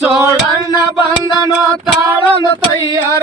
ಚೋಳಣ್ಣ ಬಂದನೋ ತಾಳೊಂದು ತಯ್ಯಾರ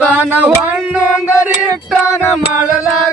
ತಾನ ಹೊಣ್ಣು ಗರಿಟ್ಟಾನ ಮಾಡಲಾಗ